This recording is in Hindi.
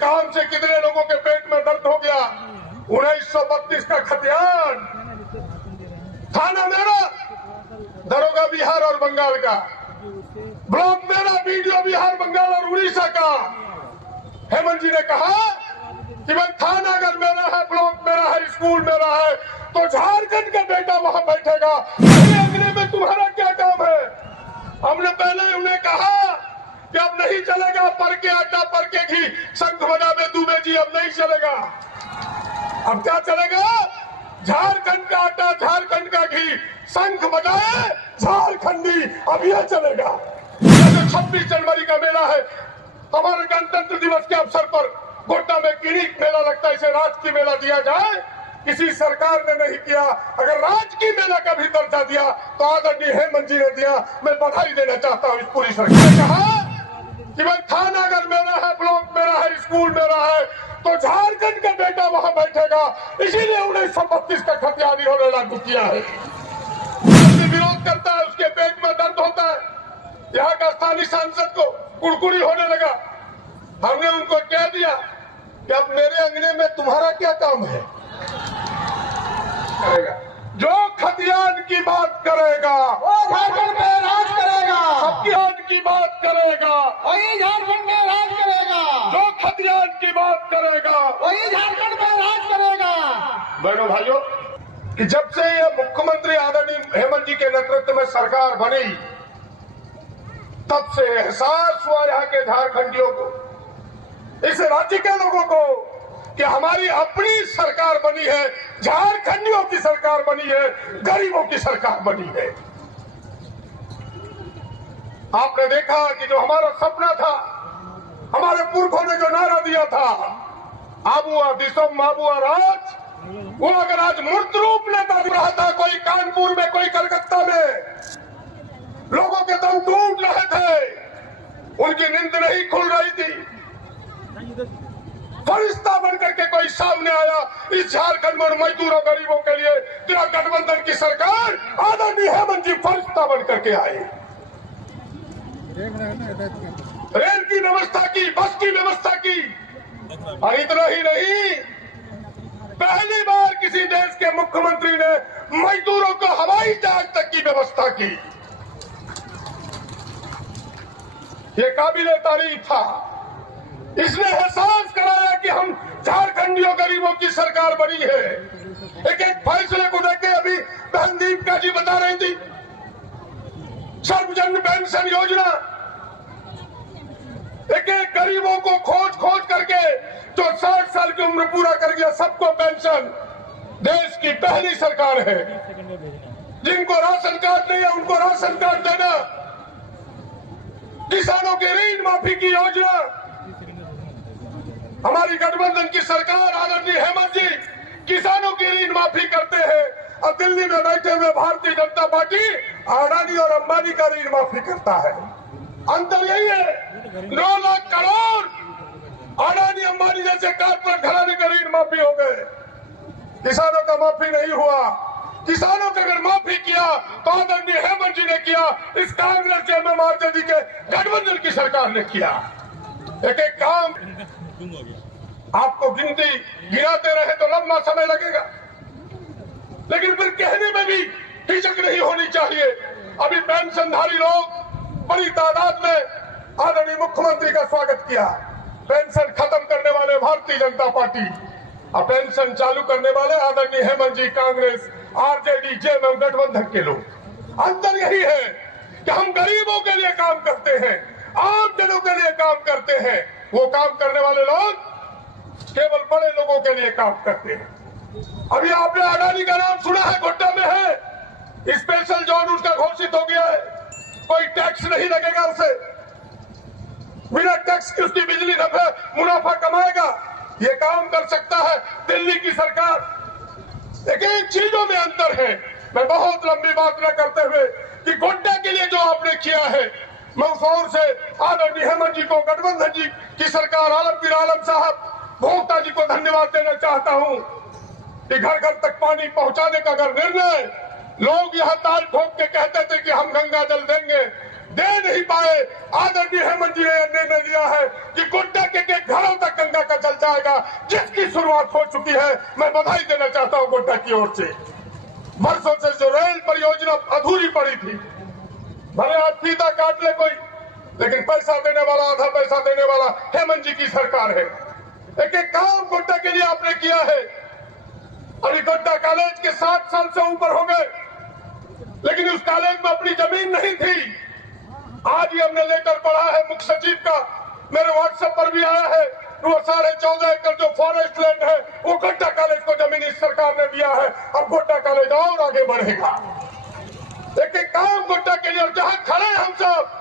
काम से कितने लोगों के पेट में दर्द हो गया। 1932 का खतियान, थाना मेरा, दरोगा बिहार और बंगाल का, ब्लॉक मेरा, बीडीओ बिहार, बंगाल और उड़ीसा का। हेमंत जी ने कहा कि भाई थाना अगर मेरा है, ब्लॉक मेरा है, स्कूल मेरा है, तो झारखंड का बेटा वहां बैठेगा। अगले में तुम्हारा क्या काम है? हमने पहले उन्हें कहा कि अब नहीं चलेगा, पर के आटा पर के घी, शंख बजावे दुबे जी, अब नहीं चलेगा। अब क्या चलेगा? झारखंड का आटा, झारखंड का घी, शंख बजाए झारखंडी, अब यह चलेगा। 26 जनवरी का मेला है, हमारे गणतंत्र दिवस के अवसर पर गोड्डा में किरीक मेला लगता है, इसे राजकीय मेला दिया जाए, किसी सरकार ने नहीं किया। अगर राजकीय मेला का भी दर्जा दिया तो आदरणीय हेमंत जी ने दिया। मैं बधाई देना चाहता हूँ इस पूरी सरकार ने। कहा कि भाई थाना अगर मेरा है, ब्लॉक मेरा है, स्कूल मेरा है, तो झारखंड का बेटा वहां बैठेगा। इसीलिए 1932 का खतियान इन्होंने लागू किया है। विरोध करता है, उसके पेट में दर्द होता है। यहाँ का स्थानीय सांसद को कुड़कुड़ी होने लगा। हमने उनको कह दिया कि अब मेरे अंगने में तुम्हारा क्या काम है? करेगा जो खतियान की बात करेगा वो झारखंड में राज करेगा। खतियान की बात करेगा वही झारखंड में राज करेगा। जो खतियान की बात करेगा वही झारखंड में राज करेगा। बहनों भाइयों, कि जब से यह मुख्यमंत्री आदरणीय हेमंत जी के नेतृत्व में सरकार बनी, तब से एहसास हुआ यहाँ के झारखंडियों को, इस राज्य के लोगों को, कि हमारी अपनी सरकार बनी है, झारखंडियों की सरकार बनी है, गरीबों की सरकार बनी है। आपने देखा कि जो हमारा सपना था, हमारे पुरखों ने जो नारा दिया था, आबुआ दिसम आबुआ राज, वो अगर आज मूर्त रूप लेता रहा था, कोई कानपुर में, कोई कलकत्ता में, लोगों के दम टूट रहे थे, उनकी नींद नहीं खुल रही थी। फरिश्ता बनकर के कोई सामने आया, इस झारखंड में मजदूरों गरीबों के लिए तेरा गठबंधन की सरकार, आदरणीय हेमंत जी फरिश्ता बनकर के आए। रेल की व्यवस्था की, बस की व्यवस्था की, और इतना ही नहीं, पहली बार किसी देश के मुख्यमंत्री ने मजदूरों को हवाई जहाज तक की व्यवस्था की। ये काबिले तारीफ था। इसने एहसास कराया कि हम झारखंडियों गरीबों की सरकार बनी है। एक एक फैसले को देखे, अभी बहन दीपिका जी बता रही थी, सर्वजन पेंशन योजना, एक एक गरीबों को खोज खोज करके, जो 60 साल की उम्र पूरा कर गया, सबको पेंशन। देश की पहली सरकार है। जिनको राशन कार्ड नहीं है उनको राशन कार्ड देना, किसानों के ऋण माफी की योजना। हमारी गठबंधन की सरकार, आदरणीय हेमंत जी किसानों की ऋण माफी करते हैं, और दिल्ली में बैठे हुए भारतीय जनता पार्टी अडानी और अंबानी का ऋण माफी करता है। अंतर यही है, 9 लाख करोड़ अडानी अंबानी जैसे कारपोरेट घराने का ऋण माफी हो गए, किसानों का माफी नहीं हुआ। किसानों का अगर माफी किया तो आदरणीय हेमंत जी ने किया, इस कांग्रेस के एमएम आरजेडी के गठबंधन की सरकार ने किया। एक एक काम आपको गिनती गिराते रहे तो लंबा समय लगेगा, लेकिन फिर कहने में भी हिचक नहीं होनी चाहिए। अभी पेंशनधारी लोग बड़ी तादाद में आदरणीय मुख्यमंत्री का स्वागत किया। पेंशन खत्म करने वाले भारतीय जनता पार्टी और पेंशन चालू करने वाले आदरणीय हेमंत जी, कांग्रेस, आरजेडी, जेएमएम गठबंधन के लोग। अंतर यही है कि हम गरीबों के लिए काम करते हैं, आम जनों के लिए काम करते हैं। वो काम करने वाले लोग केवल बड़े लोगों के लिए काम करते हैं। अभी आपने अडानी का नाम सुना है, गोड्डा में है, स्पेशल जोन उसका घोषित हो गया है, कोई टैक्स नहीं लगेगा उसे, बिना टैक्स की उसकी बिजली मुनाफा कमाएगा। ये काम कर सकता है दिल्ली की सरकार। एक एक चीजों में अंतर है। मैं बहुत लंबी बात न करते हुए कि गोड्डा के लिए जो आपने किया है, मैं उस ओर से आदरणीय हेमंत जी को, गठबंधन जी की सरकार, आलमगीर आलम साहब, भोक्ता जी को धन्यवाद देना चाहता हूं कि घर घर तक पानी पहुंचाने का अगर निर्णय, लोग यहां ताल ठोक के कहते थे कि हम गंगा जल देंगे, दे नहीं पाए। आदरणीय हेमंत जी ने निर्णय लिया है कि गोड्डा के घरों तक गंगा का चल जाएगा, जिसकी शुरुआत हो चुकी है। मैं बधाई देना चाहता हूं गोड्डा की ओर से। बरसों से जो रेल परियोजना अधूरी पड़ी थी, भले आज फीता काट ले कोई, लेकिन पैसा देने वाला, आधा पैसा देने वाला हेमंत जी की सरकार है। एक एक काम गोड्डा के लिए आपने किया है। अभी गोड्डा कॉलेज के 7 साल से ऊपर हो गए, लेकिन उस कॉलेज में अपनी जमीन नहीं थी। आज ही हमने लेटर पढ़ा है मुख्य सचिव का, मेरे व्हाट्सएप पर भी आया है। वो 14.5 एकड़ जो फॉरेस्ट लैंड है, वो गोड्डा कॉलेज को जमीन इस सरकार ने दिया है। अब गोड्डा कॉलेज और आगे बढ़ेगा। एक एक काम गोड्डा के लिए, जहां खड़े हम सब